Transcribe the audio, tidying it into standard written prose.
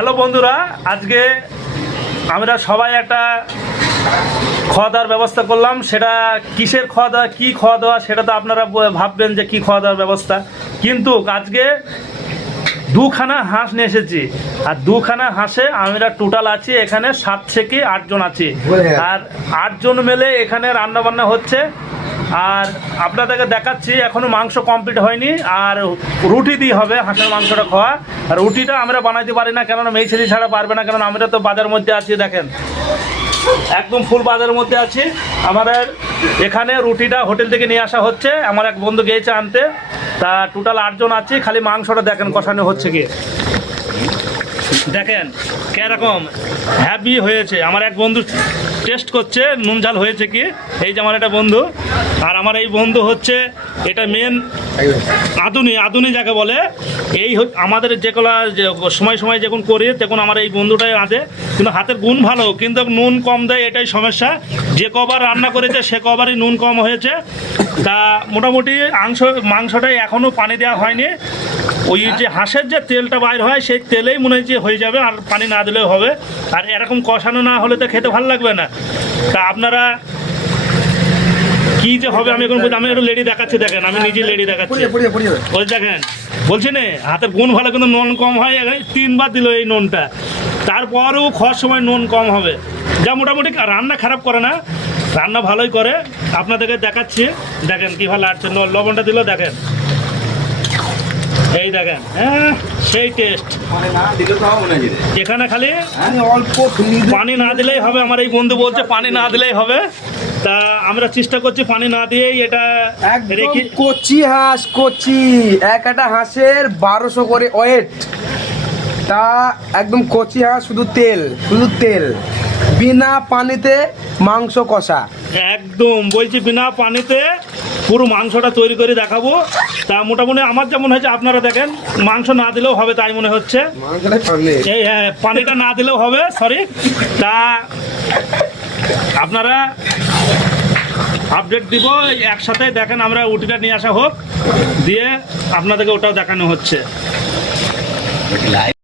Hello বন্ধুরা, আজকে আমরা সবাই একটা খাওয়া দাওয়ার ব্যবস্থা করলাম। সেটা কিসের খাওয়া দাওয়া, কী খাওয়া দাওয়া, সেটা তো আপনারা ভাববেন যে কী খাওয়া দাওয়ার ব্যবস্থা। কিন্তু আজকে দুখানা হাঁস নিয়ে এসেছি, আর দুখানা হাঁসে আমরা টোটাল আছি এখানে 7 থেকে 8 জন আছি, আর 8 জন মিলে এখানে রান্না বান্না হচ্ছে। আর আপনাদেরকে দেখাচ্ছি, এখনও মাংস কমপ্লিট হয়নি, আর রুটি দিয়ে হবে হাঁসের মাংসটা খাওয়া। আর রুটিটা আমরা বানাইতে পারি না, কেননা মেয়ে ছেলে ছাড়া পারবে না, কারণ আমরা তো বাজারের মধ্যে আছি, দেখেন একদম ফুল বাজারের মধ্যে আছি। আমাদের এখানে রুটিটা হোটেল থেকে নিয়ে আসা হচ্ছে, আমার এক বন্ধু গিয়েছে আনতে। তা টোটাল 8 জন আছি। খালি মাংসটা দেখেন কষানো হচ্ছে কি, দেখেন কিরকম হ্যাভি হয়েছে। আমার এক বন্ধু টেস্ট করছে নুন ঝাল হয়েছে কি। এই যে আমার একটা বন্ধু, আর আমার এই বন্ধু হচ্ছে এটা মেন আধুনি যাকে বলে। এই আমাদের যেগুলো সময় যখন করি তখন আমার এই বন্ধুটাই আঁধে, কিন্তু হাতের গুণ ভালো, কিন্তু নুন কম দেয়, এটাই সমস্যা। যে কবার রান্না করেছে সে কবারই নুন কম হয়েছে। তা মোটামুটি মাংসটাই এখনও পানি দেওয়া হয়নি। ওই যে হাঁসের যে তেলটা বাইর হয় সেই তেলেই মনে হচ্ছে হয়ে যাবে, আর পানি না দিলেও হবে। আর এরকম কষানো না হলে তো খেতে ভালো লাগবে না। তা আপনারা কি যে হবে আমি এখন আমি একটু লেডি দেখাচ্ছি, দেখেন আমি নিজে লেডি দেখাচ্ছি। ওই দেখেন বলছি না, হাতের গুণ ভালো, কিন্তু নুন কম হয়। 3বার দিল এই নুনটা, তারপরেও খাওয়ার সময় নুন কম হবে। যা মোটামুটি রান্না খারাপ করে না, রান্না ভালোই করে। আপনাদেরকে দেখাচ্ছি, দেখেন কী ভালো লাগছে। লবণটা দিল দেখেন, এই দেখেন, হ্যাঁ সেই টেস্ট। এখানে খালি অল্প পানি না দিলেই হবে। আমার এই বন্ধু বলছে পানি না দিলেই হবে, তা আমরা চেষ্টা করছি পানি না দিয়েই এটা রেখে। কচি হাঁস, কচি একটা হাঁসের 1200 করে ওয়েট। তা একদম কচি হাঁস, শুধু তেল, বিনা পানিতে মাংস কষা। একদম বলছি বিনা পানিতে পুরো মাংসটা তৈরি করে দেখাবো। তা মোটামুটি আমার যেমন হয়েছে আপনারা দেখেন, মাংস না দিলেও হবে তাই মনে হচ্ছে। এই হ্যাঁ, পানিটা না দিলেও হবে, সরি। তা আপনারা আপডেট দিব একসাথে। দেখেন আমরা উটিটা নিয়ে আসা হোক, দিয়ে আপনাদেরকে ওটাও দেখানো হচ্ছে।